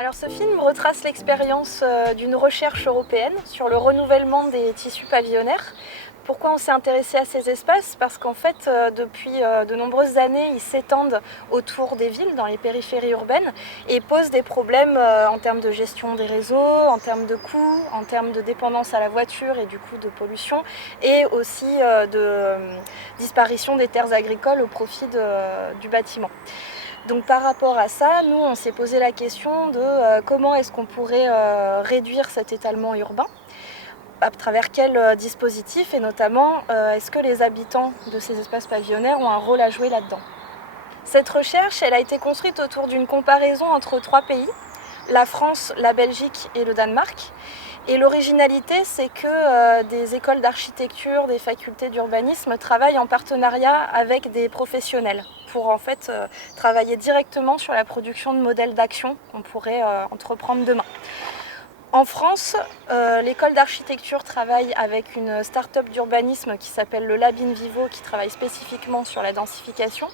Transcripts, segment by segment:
Alors ce film retrace l'expérience d'une recherche européenne sur le renouvellement des tissus pavillonnaires. Pourquoi on s'est intéressé à ces espaces? Parce qu'en fait, depuis de nombreuses années, ils s'étendent autour des villes, dans les périphéries urbaines, et posent des problèmes en termes de gestion des réseaux, en termes de coûts, en termes de dépendance à la voiture et du coup de pollution, et aussi de disparition des terres agricoles au profit du bâtiment. Donc par rapport à ça, nous on s'est posé la question de comment est-ce qu'on pourrait réduire cet étalement urbain, à travers quel dispositif, et notamment est-ce que les habitants de ces espaces pavillonnaires ont un rôle à jouer là-dedans. Cette recherche, elle a été construite autour d'une comparaison entre 3 pays, la France, la Belgique et le Danemark. Et l'originalité, c'est que des écoles d'architecture, des facultés d'urbanisme travaillent en partenariat avec des professionnels pour en fait travailler directement sur la production de modèles d'action qu'on pourrait entreprendre demain. En France, l'école d'architecture travaille avec une start-up d'urbanisme qui s'appelle le Lab in Vivo, qui travaille spécifiquement sur la densification.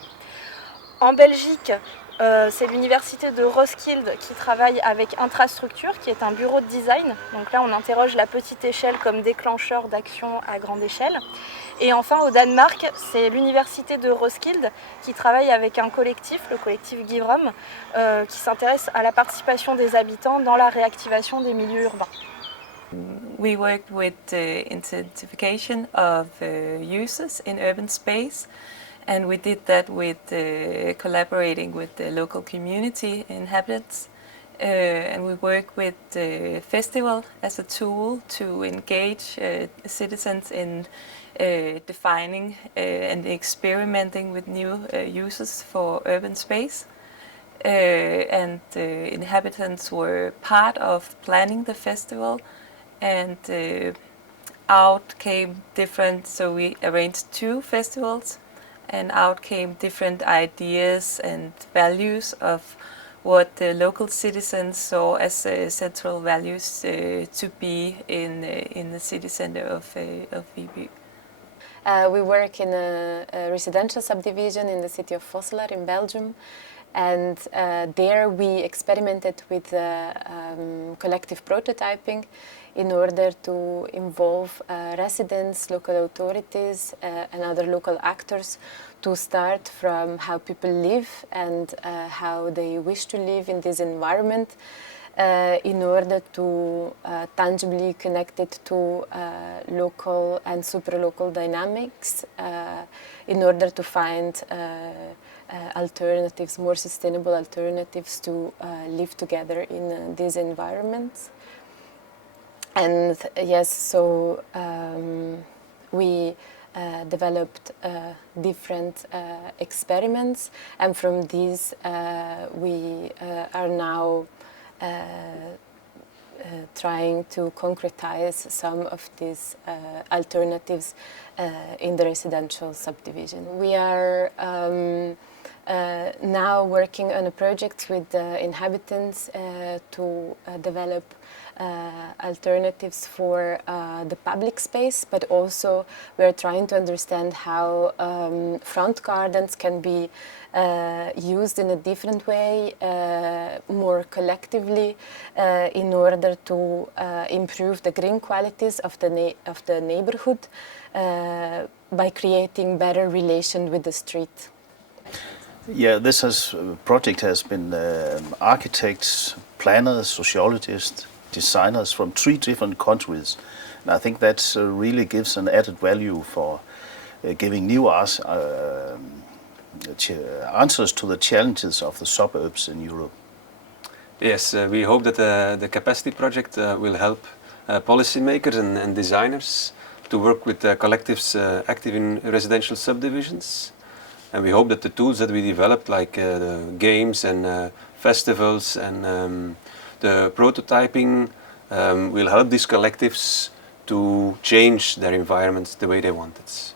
En Belgique, c'est l'université de Roskilde qui travaille avec Intrastructure, qui est un bureau de design. Donc là, on interroge la petite échelle comme déclencheur d'action à grande échelle. Et enfin, au Danemark, c'est l'université de Roskilde qui travaille avec un collectif, le collectif Givrom, qui s'intéresse à la participation des habitants dans la réactivation des milieux urbains. We worked with the intensification of uses in urban space, and we did that with collaborating with the local community inhabitants. And we work with the festival as a tool to engage citizens in defining and experimenting with new uses for urban space. And the inhabitants were part of planning the festival, and out came different, so we arranged 2 festivals, and out came different ideas and values of what the local citizens saw as central values to be in the city center of Viby. We work in a residential subdivision in the city of Vosseler in Belgium, and there we experimented with collective prototyping in order to involve residents, local authorities and other local actors to start from how people live and how they wish to live in this environment in order to tangibly connect it to local and super-local dynamics in order to find alternatives, more sustainable alternatives to live together in these environments. And yes, so we developed different experiments, and from these we are now trying to concretize some of these alternatives in the residential subdivision. We are now working on a project with the inhabitants to develop alternatives for the public space, but also we're trying to understand how front gardens can be used in a different way, more collectively, in order to improve the green qualities of the neighborhood by creating better relation with the street. Yeah, this project has been architects, planners, sociologists, designers from 3 different countries, and I think that really gives an added value for giving new answers to the challenges of the suburbs in Europe. Yes, we hope that the Capacity project will help policymakers and designers to work with collectives active in residential subdivisions. And we hope that the tools that we developed, like games and festivals and the prototyping, will help these collectives to change their environments the way they want it.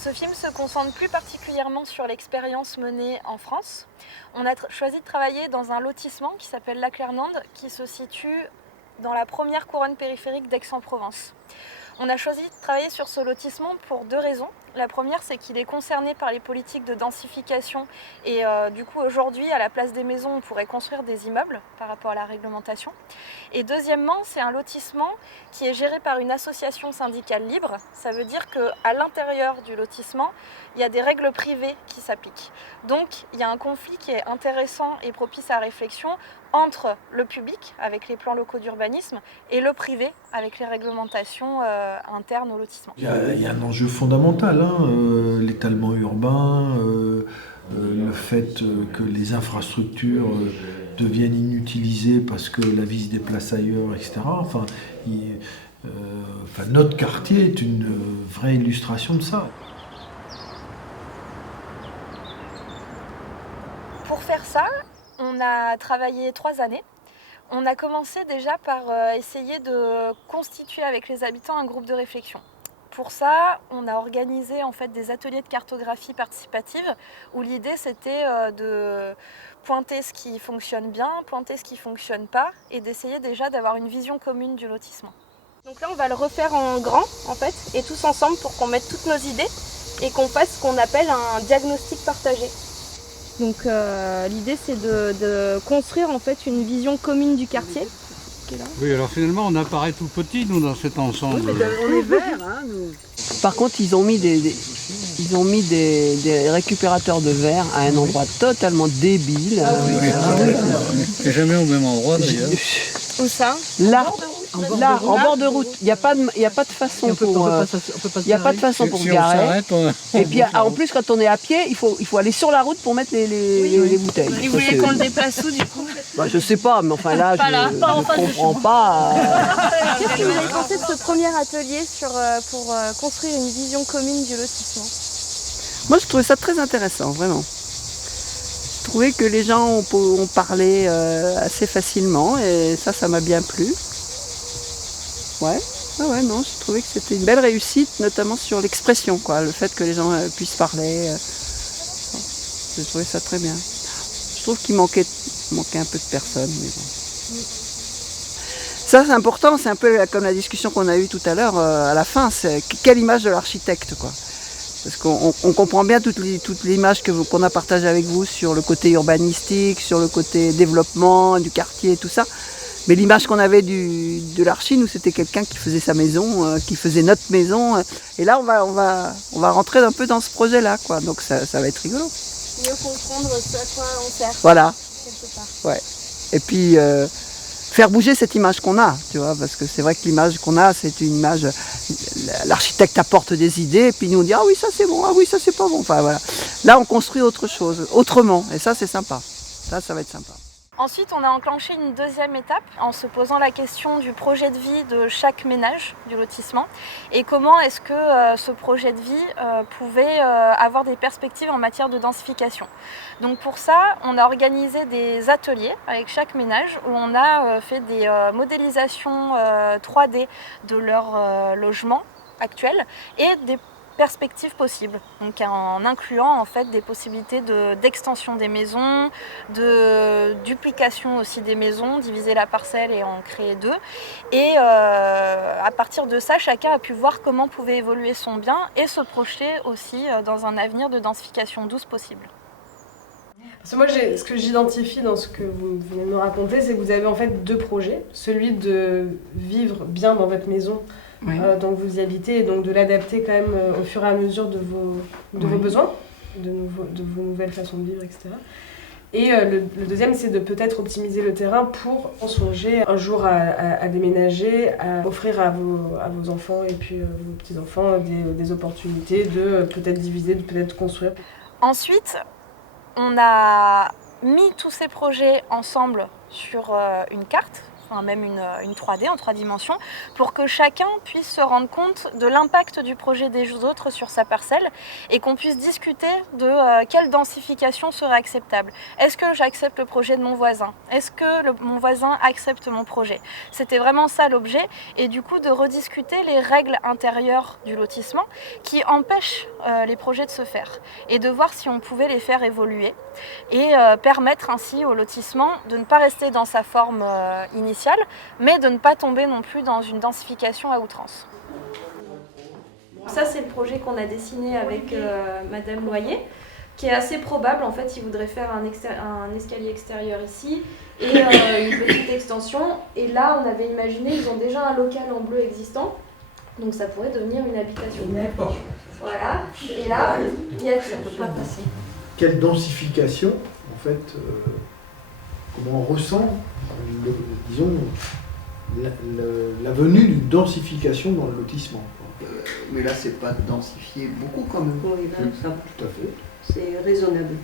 Ce film se concentre plus particulièrement sur l'expérience menée en France. On a choisi de travailler dans un lotissement qui s'appelle La Clermande, qui se situe dans la première couronne périphérique d'Aix-en-Provence. On a choisi de travailler sur ce lotissement pour 2 raisons. La première, c'est qu'il est concerné par les politiques de densification et du coup aujourd'hui, à la place des maisons, on pourrait construire des immeubles par rapport à la réglementation. Et deuxièmement, c'est un lotissement qui est géré par une association syndicale libre. Ça veut dire qu'à l'intérieur du lotissement, il y a des règles privées qui s'appliquent. Donc il y a un conflit qui est intéressant et propice à réflexion entre le public, avec les plans locaux d'urbanisme, et le privé, avec les réglementations internes au lotissement. Il y a un enjeu fondamental, l'étalement urbain, le fait que les infrastructures deviennent inutilisées parce que la vie se déplace ailleurs, etc. Notre quartier est une vraie illustration de ça. Pour faire ça, on a travaillé 3 années. On a commencé déjà par essayer de constituer avec les habitants un groupe de réflexion. Pour ça, on a organisé en fait des ateliers de cartographie participative où l'idée c'était de pointer ce qui fonctionne bien, pointer ce qui ne fonctionne pas et d'essayer déjà d'avoir une vision commune du lotissement. Donc là, on va le refaire en grand en fait et tous ensemble pour qu'on mette toutes nos idées et qu'on fasse ce qu'on appelle un diagnostic partagé. Donc l'idée c'est de construire en fait une vision commune du quartier. Oui, alors finalement on apparaît tout petit nous dans cet ensemble. Oui, mais on est verts, nous. Par contre, ils ont mis des récupérateurs de verre à un endroit totalement débile. Et jamais au même endroit d'ailleurs. Où ça? Là, en bord de route. Il n'y a pas de façon pour se garer. Et puis en plus, quand on est à pied, il faut aller sur la route pour mettre les bouteilles. Et vous voulez qu'on le déplace où du coup? Je sais pas, mais enfin là, je ne comprends pas. Qu'est-ce que vous avez pensé de ce premier atelier pour construire une vision commune du lotissement? Moi, je trouvais ça très intéressant, vraiment. Je trouvais que les gens ont parlé assez facilement et ça m'a bien plu. Ouais, non, je trouvais que c'était une belle réussite, notamment sur l'expression, quoi, le fait que les gens puissent parler. Je trouvais ça très bien. Je trouve qu'il manquait un peu de personnes, mais bon. Ça, c'est important, c'est un peu comme la discussion qu'on a eue tout à l'heure à la fin, c'est quelle image de l'architecte, quoi. Parce qu'on comprend bien toute l'image qu'on a partagée avec vous sur le côté urbanistique, sur le côté développement du quartier et tout ça. Mais l'image qu'on avait de l'archi, nous, c'était quelqu'un qui faisait sa maison, qui faisait notre maison. Et là, on va rentrer un peu dans ce projet-là, quoi. Donc ça va être rigolo. Mieux comprendre ce à quoi on sert. Voilà. Quelque part. Ouais. Et puis faire bouger cette image qu'on a, tu vois, parce que c'est vrai que l'image qu'on a, c'est une image. L'architecte apporte des idées, et puis nous on dit ah oui ça c'est bon, ah oui ça c'est pas bon. Enfin voilà. Là on construit autre chose, autrement, et ça c'est sympa. Ça va être sympa. Ensuite, on a enclenché une deuxième étape en se posant la question du projet de vie de chaque ménage du lotissement et comment est-ce que ce projet de vie pouvait avoir des perspectives en matière de densification. Donc pour ça, on a organisé des ateliers avec chaque ménage où on a fait des modélisations 3D de leur logement actuel et des perspectives possibles, donc en incluant en fait des possibilités d'extension des maisons, de duplication aussi des maisons, diviser la parcelle et en créer 2. Et à partir de ça, chacun a pu voir comment pouvait évoluer son bien et se projeter aussi dans un avenir de densification douce possible. Parce que moi, ce que j'identifie dans ce que vous venez de me raconter, c'est que vous avez en fait 2 projets. Celui de vivre bien dans votre maison, oui. Donc vous y habitez, et donc de l'adapter quand même au fur et à mesure de vos besoins, de vos nouvelles façons de vivre, etc. Et le deuxième, c'est de peut-être optimiser le terrain pour songer un jour à déménager, à offrir à vos enfants et puis vos petits-enfants des opportunités de peut-être diviser, de peut-être construire. Ensuite, on a mis tous ces projets ensemble sur une carte, même une 3D en 3 dimensions, pour que chacun puisse se rendre compte de l'impact du projet des autres sur sa parcelle et qu'on puisse discuter de quelle densification serait acceptable. Est-ce que j'accepte le projet de mon voisin? Est-ce que mon voisin accepte mon projet? C'était vraiment ça l'objet, et du coup de rediscuter les règles intérieures du lotissement qui empêchent les projets de se faire et de voir si on pouvait les faire évoluer et permettre ainsi au lotissement de ne pas rester dans sa forme initiale, mais de ne pas tomber non plus dans une densification à outrance. Ça, c'est le projet qu'on a dessiné avec Madame Loyer, qui est assez probable. En fait, ils voudraient faire un escalier extérieur ici et une petite extension. Et là, on avait imaginé, ils ont déjà un local en bleu existant, donc ça pourrait devenir une habitation. Voilà. Et là, il y a on ne peut pas passer. Quelle densification, en fait, comment on ressent, disons, la venue d'une densification dans le lotissement. Mais là, c'est pas densifié beaucoup quand même. Oui, là, ça, tout à fait. C'est raisonnable.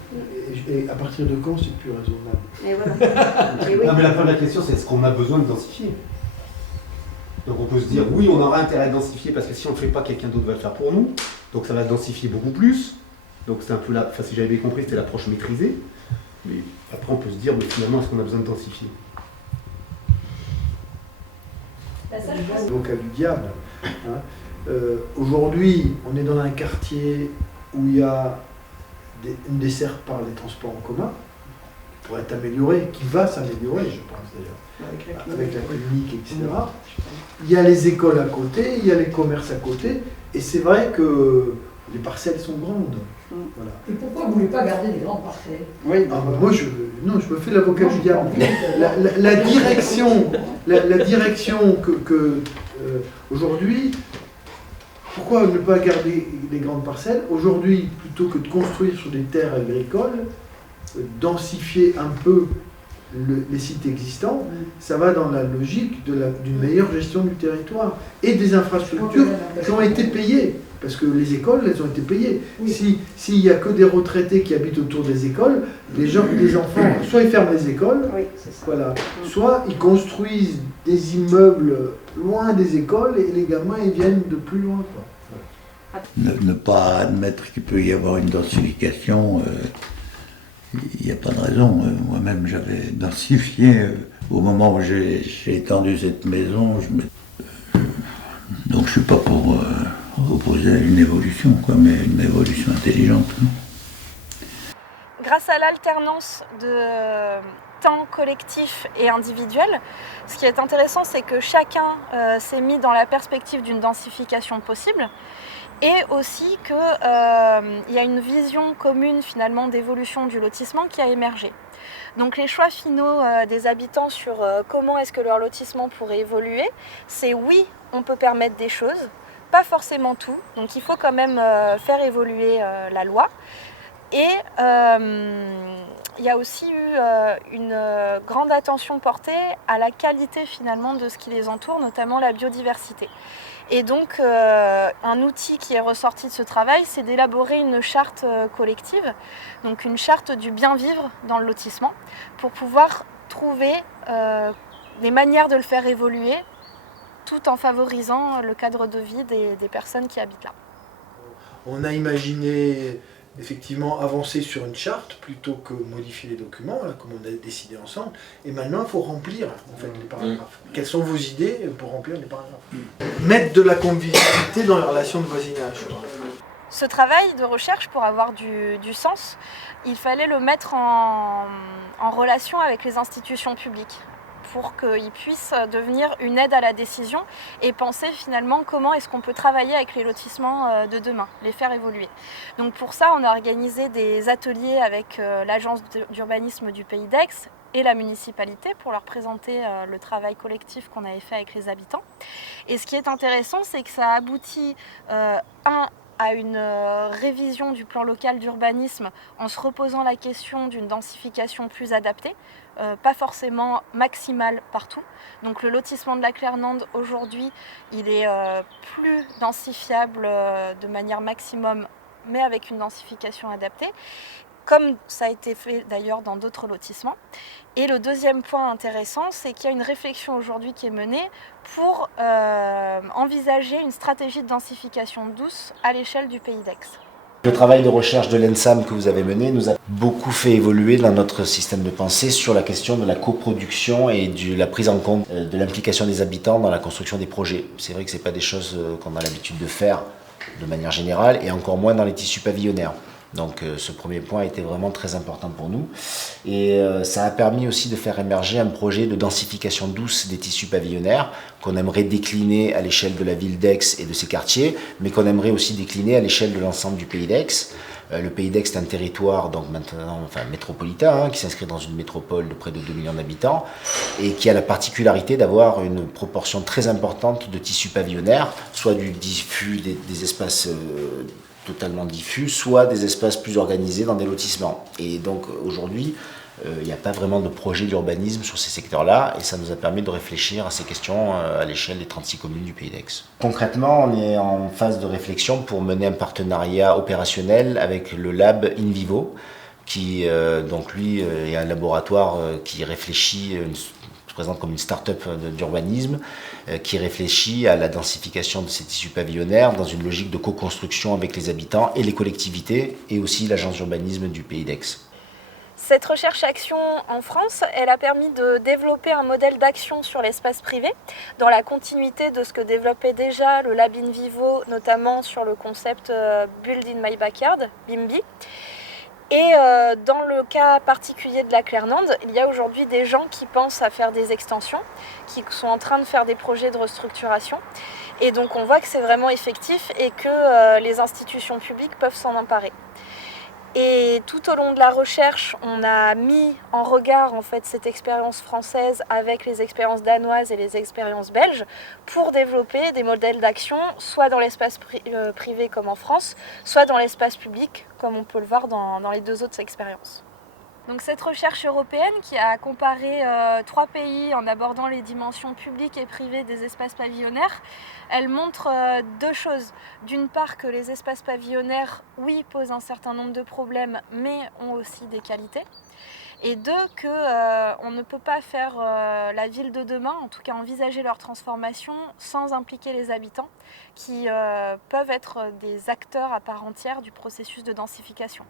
Et à partir de quand c'est plus raisonnable? Et voilà. Et oui. Non, mais la première question, c'est est-ce qu'on a besoin de densifier? Donc on peut se dire, oui, on aura intérêt à densifier parce que si on ne le fait pas, quelqu'un d'autre va le faire pour nous. Donc ça va densifier beaucoup plus. Donc c'est un peu là, enfin si j'avais bien compris, c'était l'approche maîtrisée. Mais après, on peut se dire, mais finalement, est-ce qu'on a besoin de densifier? L'avocat du diable. Hein. Aujourd'hui, on est dans un quartier où il y a une desserte par les transports en commun, qui pourrait être améliorée, qui va s'améliorer, je pense d'ailleurs, avec la clinique, etc. Il y a les écoles à côté, il y a les commerces à côté, et c'est vrai que les parcelles sont grandes. Voilà. Et pourquoi vous ne voulez pas garder des grandes parcelles? Oui, moi je me fais l'avocat du diable. La direction que aujourd'hui, pourquoi ne pas garder les grandes parcelles? Aujourd'hui, plutôt que de construire sur des terres agricoles, densifier un peu les sites existants, ça va dans la logique d'une meilleure gestion du territoire et des infrastructures qui ont été payées. Parce que les écoles, elles ont été payées. Oui. S'il n'y a que des retraités qui habitent autour des écoles, les enfants, soit ils ferment les écoles, oui, voilà, soit ils construisent des immeubles loin des écoles et les gamins ils viennent de plus loin. Quoi. Ne pas admettre qu'il peut y avoir une densification, il n'y a pas de raison. Moi-même, j'avais densifié au moment où j'ai étendu cette maison. Donc je ne suis pas pour opposer à une évolution, quoi, mais une évolution intelligente. Grâce à l'alternance de temps collectif et individuel, ce qui est intéressant, c'est que chacun s'est mis dans la perspective d'une densification possible. Et aussi qu'il y a une vision commune finalement d'évolution du lotissement qui a émergé. Donc les choix finaux des habitants sur comment est-ce que leur lotissement pourrait évoluer, c'est oui, on peut permettre des choses, pas forcément tout, donc il faut quand même faire évoluer la loi. Et il y a aussi eu une grande attention portée à la qualité finalement de ce qui les entoure, notamment la biodiversité. Et donc, un outil qui est ressorti de ce travail, c'est d'élaborer une charte collective, donc une charte du bien vivre dans le lotissement, pour pouvoir trouver des manières de le faire évoluer, tout en favorisant le cadre de vie des personnes qui habitent là. On a imaginé effectivement avancer sur une charte plutôt que modifier les documents, là, comme on a décidé ensemble. Et maintenant, il faut remplir en fait, les paragraphes. Quelles sont vos idées pour remplir les paragraphes? Mettre de la convivialité dans les relations de voisinage. Ce travail de recherche, pour avoir du sens, il fallait le mettre en relation avec les institutions publiques, pour qu'ils puissent devenir une aide à la décision et penser finalement comment est-ce qu'on peut travailler avec les lotissements de demain, les faire évoluer. Donc pour ça, on a organisé des ateliers avec l'agence d'urbanisme du Pays d'Aix et la municipalité pour leur présenter le travail collectif qu'on avait fait avec les habitants. Et ce qui est intéressant, c'est que ça aboutit à une révision du plan local d'urbanisme en se reposant la question d'une densification plus adaptée, pas forcément maximale partout. Donc le lotissement de la Clernande aujourd'hui, il est plus densifiable de manière maximum, mais avec une densification adaptée, comme ça a été fait d'ailleurs dans d'autres lotissements. Et le deuxième point intéressant, c'est qu'il y a une réflexion aujourd'hui qui est menée pour envisager une stratégie de densification douce à l'échelle du Pays d'Aix. Le travail de recherche de l'ENSAM que vous avez mené nous a beaucoup fait évoluer dans notre système de pensée sur la question de la coproduction et de la prise en compte de l'implication des habitants dans la construction des projets. C'est vrai que ce n'est pas des choses qu'on a l'habitude de faire de manière générale et encore moins dans les tissus pavillonnaires. Donc ce premier point était vraiment très important pour nous. Et ça a permis aussi de faire émerger un projet de densification douce des tissus pavillonnaires qu'on aimerait décliner à l'échelle de la ville d'Aix et de ses quartiers, mais qu'on aimerait aussi décliner à l'échelle de l'ensemble du pays d'Aix. Le pays d'Aix est un territoire donc maintenant, métropolitain, qui s'inscrit dans une métropole de près de 2 millions d'habitants et qui a la particularité d'avoir une proportion très importante de tissus pavillonnaires, soit du diffus, des espaces totalement diffus, soit des espaces plus organisés dans des lotissements. Et donc aujourd'hui, il n'y a pas vraiment de projet d'urbanisme sur ces secteurs-là et ça nous a permis de réfléchir à ces questions à l'échelle des 36 communes du pays d'Aix. Concrètement, on est en phase de réflexion pour mener un partenariat opérationnel avec le lab InVivo qui donc lui est un laboratoire qui réfléchit, se présente comme une start-up d'urbanisme qui réfléchit à la densification de ces tissus pavillonnaires dans une logique de co-construction avec les habitants et les collectivités et aussi l'agence d'urbanisme du pays d'Aix. Cette recherche-action en France, elle a permis de développer un modèle d'action sur l'espace privé, dans la continuité de ce que développait déjà le Lab InVivo, notamment sur le concept Build in My Backyard, BIMBY. Et dans le cas particulier de la Clairnande, il y a aujourd'hui des gens qui pensent à faire des extensions, qui sont en train de faire des projets de restructuration. Et donc on voit que c'est vraiment effectif et que les institutions publiques peuvent s'en emparer. Et tout au long de la recherche, on a mis en regard en fait cette expérience française avec les expériences danoises et les expériences belges pour développer des modèles d'action, soit dans l'espace privé comme en France, soit dans l'espace public comme on peut le voir dans les deux autres expériences. Donc cette recherche européenne qui a comparé 3 pays en abordant les dimensions publiques et privées des espaces pavillonnaires, elle montre 2 choses. D'une part que les espaces pavillonnaires, oui, posent un certain nombre de problèmes, mais ont aussi des qualités. Et 2, qu'on ne peut pas faire la ville de demain, en tout cas envisager leur transformation, sans impliquer les habitants, qui peuvent être des acteurs à part entière du processus de densification.